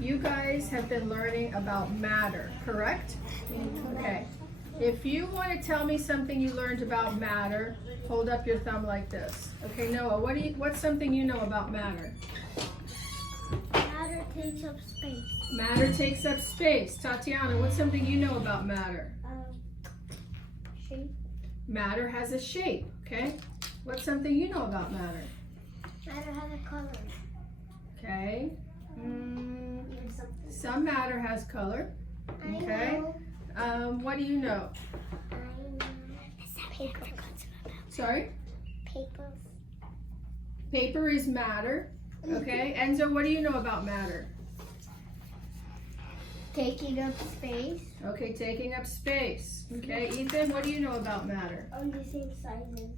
you guys have been learning about matter, correct? Okay. If you want to tell me something you learned about matter, hold up your thumb like this. Okay, Noah, what's something you know about matter? Matter takes up space. Matter takes up space. Tatiana, what's something you know about matter? Shape. Matter has a shape, okay? What's something you know about matter? Matter has a color. Okay. Some matter has color. Okay. What do you know? Paper. Sorry? Paper. Paper is matter. Okay. Enzo, what do you know about matter? Taking up space. Okay, taking up space. Okay. Ethan, what do you know about matter? On the same sizes.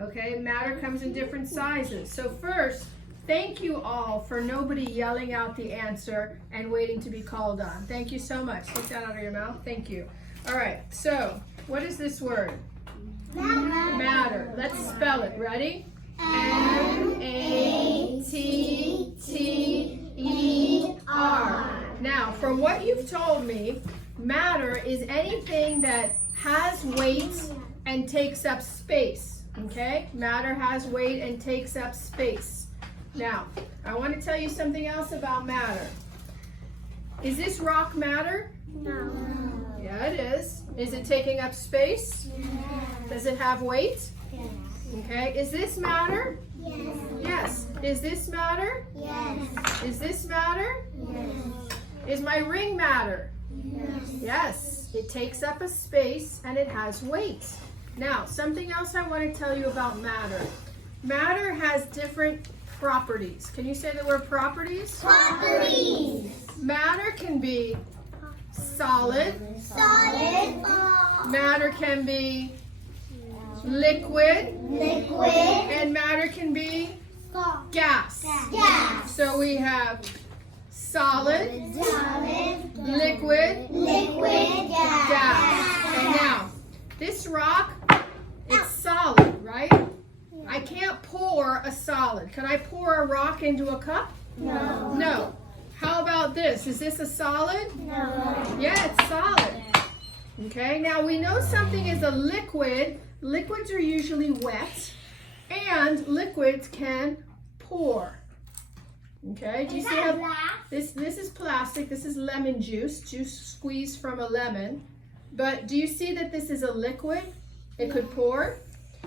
Okay, matter comes in different sizes. So first, thank you all for nobody yelling out the answer and waiting to be called on. Thank you so much. Take that out of your mouth. Thank you. All right, so what is this word? Matter. Let's spell it. Ready? M-A-T-T-E-R. Now, from what you've told me, matter is anything that has weight and takes up space. Okay? Matter has weight and takes up space. Now, I want to tell you something else about matter. Is this rock matter? No. Yeah, it is. Is it taking up space? Yes. Does it have weight? Yes. Okay. Is this matter? Yes. Yes. Is this matter? Yes. Is this matter? Yes. Is my ring matter? Yes. Yes. It takes up a space and it has weight. Now, something else I want to tell you about matter. Matter has different properties. Can you say the word properties? Properties. Matter can be solid. Solid. Matter can be liquid. Liquid. And matter can be gas. Gas. So we have solid, Solid. liquid, Liquid. gas. And now, this rock, it's solid, right? I can't pour a solid. Can I pour a rock into a cup? No. No. How about this? Is this a solid? No. Yeah, it's solid. Okay, now we know something is a liquid. Liquids are usually wet, and liquids can pour. Okay, do you see how this is plastic? This is lemon juice squeezed from a lemon. But do you see that this is a liquid? It could pour.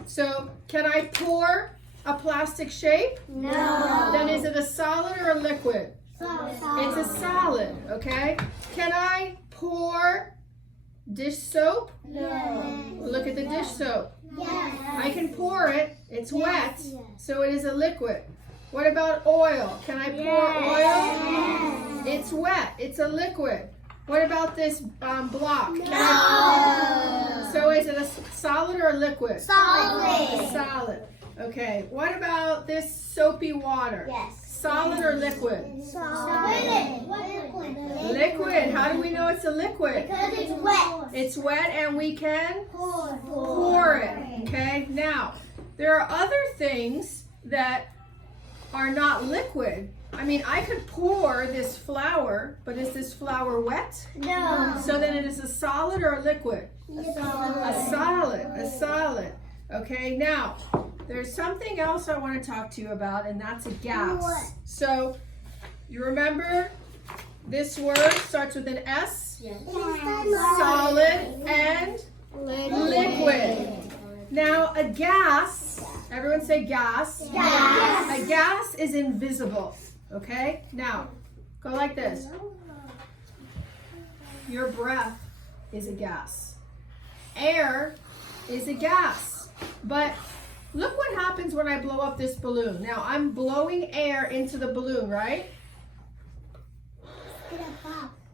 So can I pour a plastic shape? No. Then is it a solid or a liquid? Solid. It's a solid, okay? Can I pour dish soap? No. Look at the dish soap. Yes. I can pour it. It's wet, so it is a liquid. What about oil? Can I pour oil? It's wet. It's a liquid. What about this block? No. So is it a solid or a liquid? Solid. Solid. Okay. What about this soapy water? Yes. Solid or liquid? Solid. Liquid. How do we know it's a liquid? Because it's wet. It's wet and we can Pour. pour it. Okay. Now, there are other things that are not liquid. I mean, I could pour this flour, but is this flour wet? No. So then it is a solid or a liquid? A solid. A solid. Okay, now, there's something else I want to talk to you about, and that's a gas. What? So, you remember this word starts with an S? Yes. Solid and liquid. Now, a gas, everyone say gas. Gas. A gas is invisible. Okay? Now, go like this. Your breath is a gas. Air is a gas. But look what happens when I blow up this balloon. Now, I'm blowing air into the balloon, right?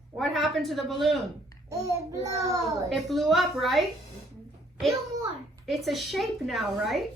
What happened to the balloon? It blows. It blew up, right? More. It's a shape now, right?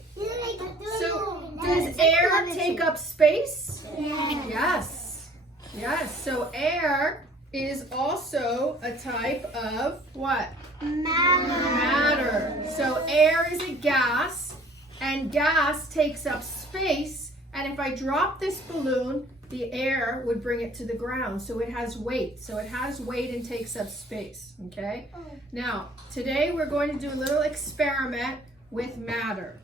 So, So does air take up space? Yes. Yes. Yes. So air is also a type of what? Matter. So air is a gas, and gas takes up space. And if I drop this balloon, the air would bring it to the ground. So it has weight. So it has weight and takes up space, okay? Now, today we're going to do a little experiment with matter.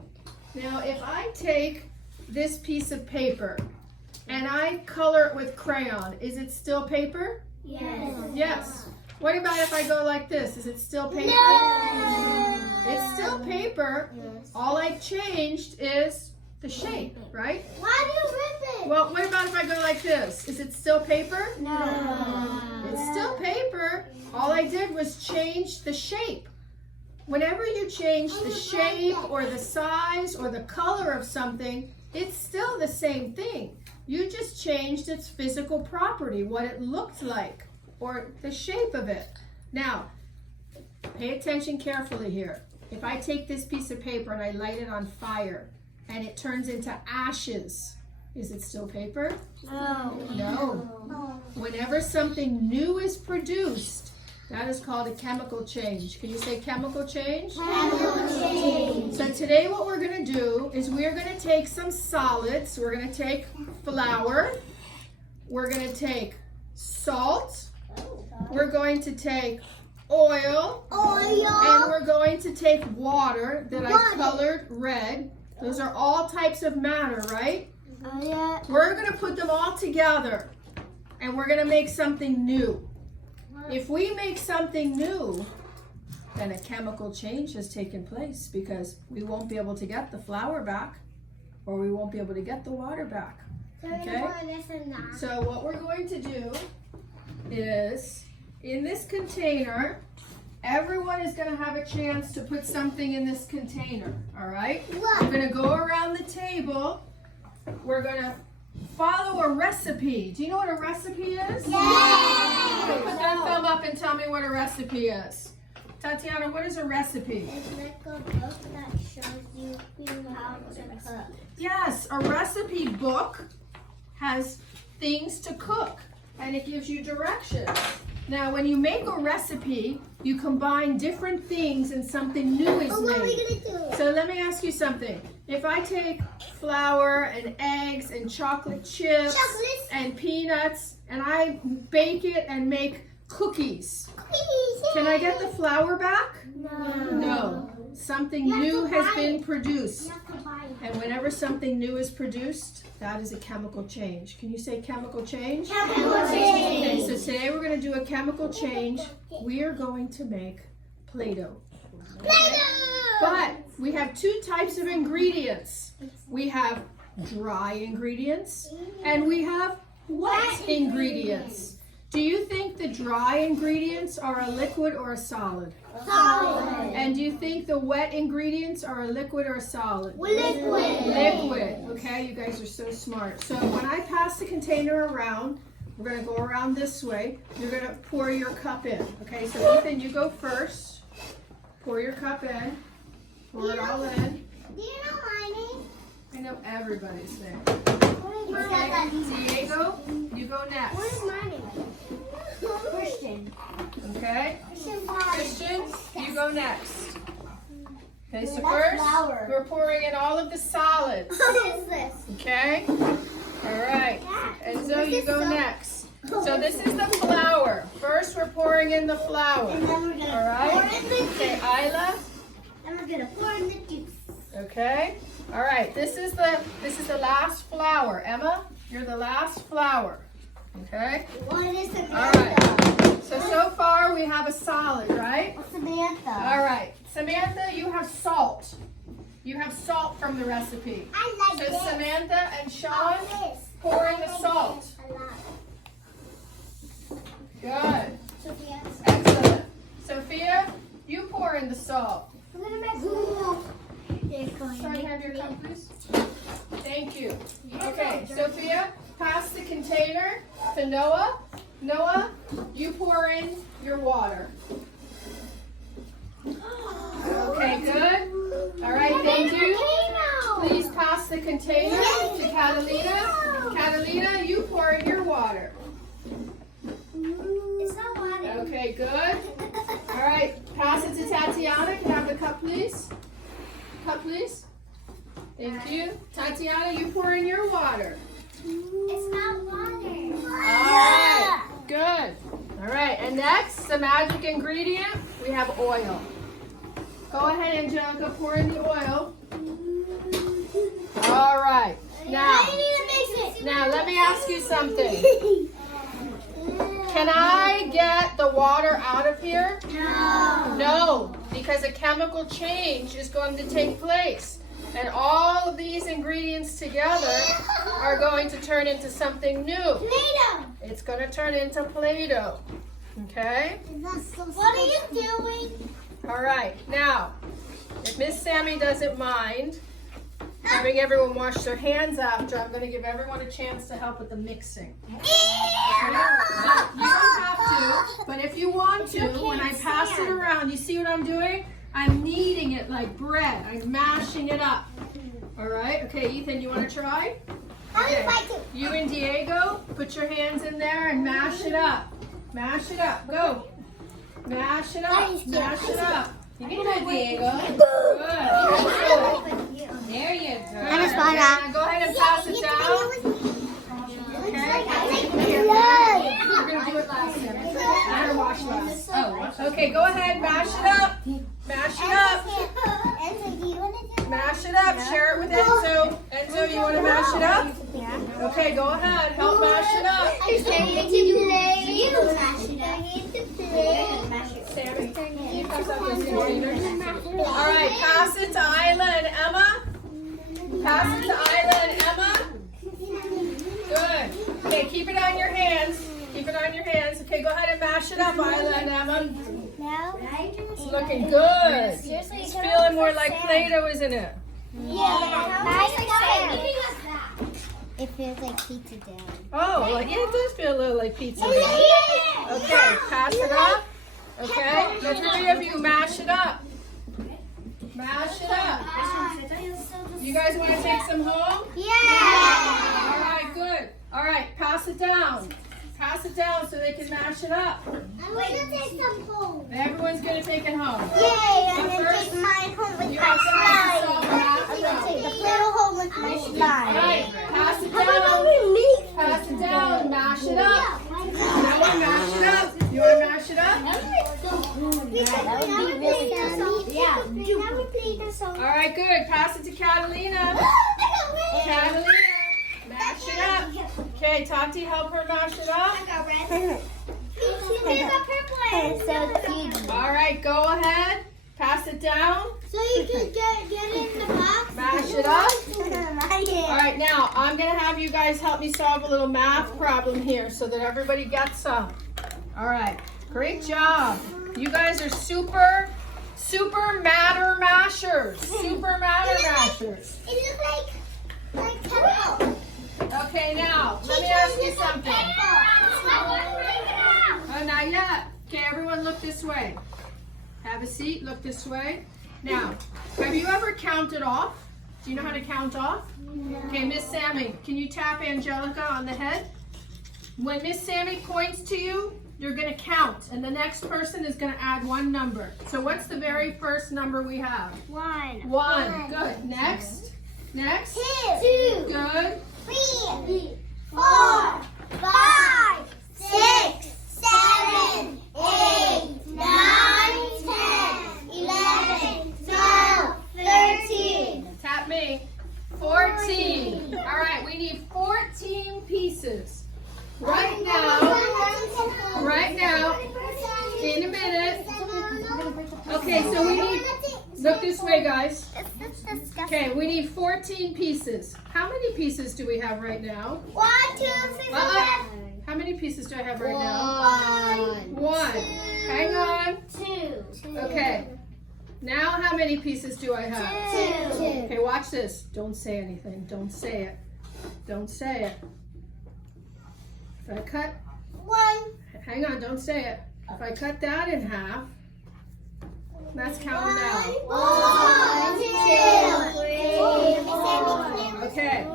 Now, if I take this piece of paper and I color it with crayon, is it still paper? Yes. Yes. What about if I go like this? Is it still paper? No. It's still paper. Yes. All I've changed is the shape, right? Why do you rip it? Well, what about if I go like this? Is it still paper? No. It's still paper. All I did was change the shape. Whenever you change the shape or the size or the color of something, it's still the same thing. You just changed its physical property, what it looked like, or the shape of it. Now, pay attention carefully here. If I take this piece of paper and I light it on fire and it turns into ashes, is it still paper? No. No. Whenever something new is produced, that is called a chemical change. Can you say chemical change? Chemical change. So today what we're going to do is we're going to take some solids. We're going to take flour. We're going to take salt. We're going to take oil. And we're going to take water that I colored red. Those are all types of matter, right? Yeah. We're going to put them all together and we're going to make something new. If we make something new, then a chemical change has taken place because we won't be able to get the flour back or we won't be able to get the water back. Okay? So what we're going to do is, in this container, everyone is going to have a chance to put something in this container, all right? We're going to go around the table. We're going to follow a recipe. Do you know what a recipe is? Yes. So put that thumb up and tell me what a recipe is. Tatiana, what is a recipe? It's like a book that shows you how to cook. Yes, a recipe book has things to cook and it gives you directions. Now, when you make a recipe, you combine different things and something new is What are we made. gonna do? So let me ask you something. If I take flour and eggs and chocolate chips Chocolates. and peanuts and I bake it and make cookies, Please. can I get the flour back? No. No. Something You have new to has buy been it. produced. You have to buy it. And whenever something new is produced, that is a chemical change. Can you say chemical change? Chemical Okay, change. so today we're going to do a chemical change. We are going to make Play-Doh. Play-Doh. But we have two types of ingredients. We have dry ingredients and we have wet ingredients. Do you think the dry ingredients are a liquid or a solid? Solid. And do you think the wet ingredients are a liquid or a solid? Liquid. Liquid. Okay, you guys are so smart. So when I pass the container around, we're going to go around this way. You're going to pour your cup in. Okay, so Ethan, you go first. Pour your cup in. Pour it all in. Do you know my name? I know everybody's name. What is Okay, Diego, you go What next. is my name? Christian. Okay, Christian, you go next. Okay, so That's first, flour. we're pouring in all of the solids. What is this? Okay, all right. Enzo, you go next. So this is the flour. First, we're pouring in the flour. And then we're All gonna right. pour in the Okay, juice. Isla. And we're gonna pour in the juice. Okay. All right. This is the last flour. Emma, you're the last flour. Okay. What is All Samantha? right. So far we have a solid, right? What's Samantha? All right. Samantha, you have salt. You have salt from the recipe. I like So this. Samantha and Sean, This. pour in I the like salt. this a lot. Good. Sophia. Excellent. Sophia, you pour in the salt. I'm gonna make Google. Can I have your cup, please? Thank you. Okay, Sophia, pass the container to Noah. Noah, you pour in your water. Okay, good. All right, thank you. Please pass the container to Catalina. Catalina, you pour in your water. It's not water. Okay, good. All right, pass it to Tatiana. Can I have the cup, please? Cup, please. Thank you. Tatiana, you pour in your water. It's not water. right, good. All right, and next, the magic ingredient, we have oil. Go ahead, Angelica, pour in the oil. All right, now let me ask you something. Can I get the water out of here? No, because a chemical change is going to take place. And all of these ingredients together are going to turn into something new. Play-Doh. It's going to turn into Play-Doh. Okay? What are you doing? All right. Now, if Miss Sammy doesn't mind having everyone wash their hands after, I'm going to give everyone a chance to help with the mixing. You don't have to, but if you want to, when I pass it around, you see what I'm doing? I'm kneading it like bread. I'm mashing it up. All right? Okay, Ethan, you want to try? Okay. You and Diego, put your hands in there and mash it up. Mash it up. Go. Mash it up. Mash it up. You can do it, Diego. Good. There you go. Now go ahead and pass it down. Okay. We're going to do it last time. I don't wash last. Oh, okay, go ahead. Mash it up. Mash it up. Mash it up. Share it with Enzo. Enzo, you want to mash it up? Yeah. Okay, go ahead. Help mash it up. Sammy, can you pass out those containers? All right, pass it to Isla and Emma. Pass it to Isla and Emma. Good. Okay, keep it on your hands. Keep it on your hands. Okay, go ahead and mash it up, Isla and Emma. It's looking good. It's feeling more like Play-Doh, isn't it? It feels like pizza dough. Oh, well, yeah, it does feel a little like pizza dough. Okay, pass it up. Okay, the three of you mash it up. Mash it up. You guys want to take some home? Yeah. All right, good. All right, pass it down. Pass it down so they can mash it up. I'm going to take some home. Everyone's going to take it home. Yay, I'm going to take mine home with You my have to slime. solve the I'm going to take the little home with my slime. All right, pass it down. Pass it down. Mash it up. Now we mash it up. You want to mash it up? All right, good. Pass it to Catalina. Catalina, mash it up. Okay, Tati, help her mash it up. It's so cute. All right, go ahead. Pass it down. So you can get it in the box? Mash it up. All right, now I'm going to have you guys help me solve a little math problem here so that everybody gets some. All right, great job. You guys are super matter mashers. Super matter mashers. It looks like purple. Okay, now, let me ask you something. Oh, not yet. Okay, everyone look this way. Have a seat, look this way. Now, have you ever counted off? Do you know how to count off? No. Okay, Miss Sammy, can you tap Angelica on the head? When Miss Sammy points to you, you're going to count, and the next person is going to add one number. So what's the very first number we have? 1. One. Good. Next. Next. 2. Good. 3, 4, 5, 6, 7, 8, 9, 10, 11, 12, 13. Tap me. 14. All right, we need 14 pieces. Right now, in a minute. Okay, so we need, look this way, guys. Okay, we need 14 pieces. How many pieces do we have right now? 1, 2, 3, 4, 5. How many pieces do I have right now? 1. Hang on. 2. Okay. Now how many pieces do I have? 2. Okay, watch this. Don't say anything. Don't say it. Don't say it. If I cut, 1. hang on, don't say it. If I cut that in half, let's count them out. 1, 2, 3, 4. Okay.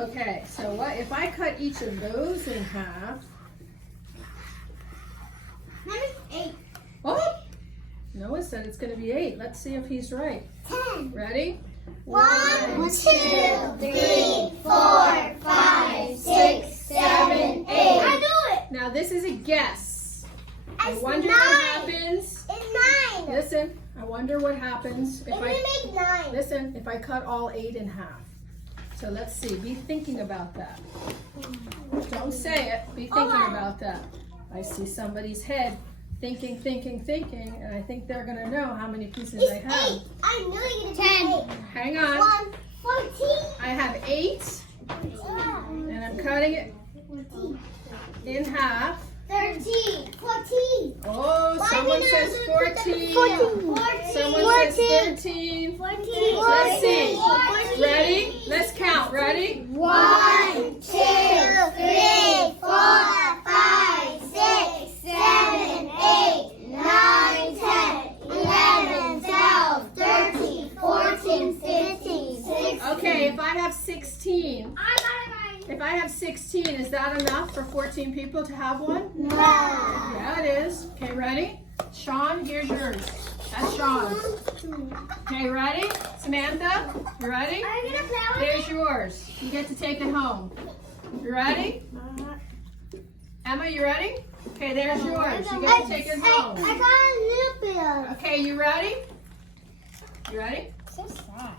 Okay, so what if I cut each of those in half? Number 8. Oh! Noah said it's going to be 8. Let's see if he's right. 10. Ready? 1, 2, 3, 4, 5, 6, 7, 8. I do it. Now this is a guess. I It's wonder 9. what happens. It's 9. Listen, I wonder what happens if It will make 9. listen, if I cut all 8 in half. So let's see, be thinking about that. Don't say it, be thinking about that. I see somebody's head thinking, and I think they're gonna know how many pieces I It's have. 8. I knew you were going to 10. Hang on. 1, 14. I have 8, and I'm cutting it 14. in half. 13. 14. Oh, Why someone did I says put that 14. 14. Someone says 13. 14. Let's see. 14. Ready? Let's count. Ready? 1, 2, 3, 4, 5, 6, 7, 8, 9, 10, 11, 12, 13, 14, 15, 16. Okay, if I have 16, if I have 16, is that enough for 14 people to have one? No. Yeah, it is. Okay, ready? Sean, here's yours. That's Sean's. Okay, ready? Samantha, you ready? Are you gonna play with There's yours. You get to take it home. You ready? Emma, you ready? Okay, there's yours. You get to take it home. I got a new bill. Okay, you ready? You ready? So sad.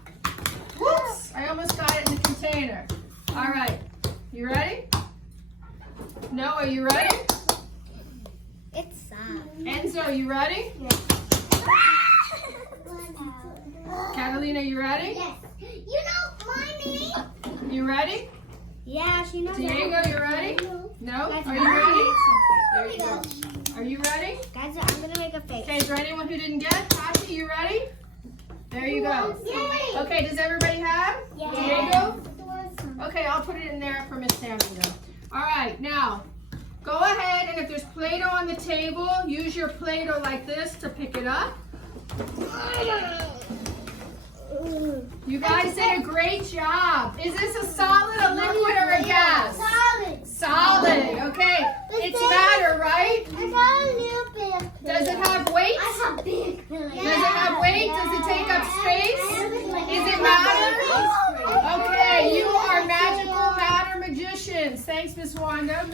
Whoops! I almost got it in the container. All right. You ready? Noah, you ready? It's sad. Enzo, you ready? Catalina, you ready? Yes. You know my name? You ready? Yeah, she knows. Diego, you ready? No? Guys, Are you ready? There you go. Are you ready? Guys, I'm gonna make a face. Okay, is there anyone who didn't get? Tashi, you ready? There you go. Yay. Okay, does everybody have? Yeah. Diego? Okay, I'll put it in there for Miss Tammy then. All right, now, go ahead and if there's Play-Doh on the table, use your Play-Doh like this to pick it up. You guys did a great job. Is this a solid, a liquid, or a gas? Solid. Solid, okay. It's matter, right? I got a new bill. Does it have weight? I have big bill. Does it have weight? Does it take up space? Is it matter? Okay, you are magical matter magicians. Thanks, Miss Wanda.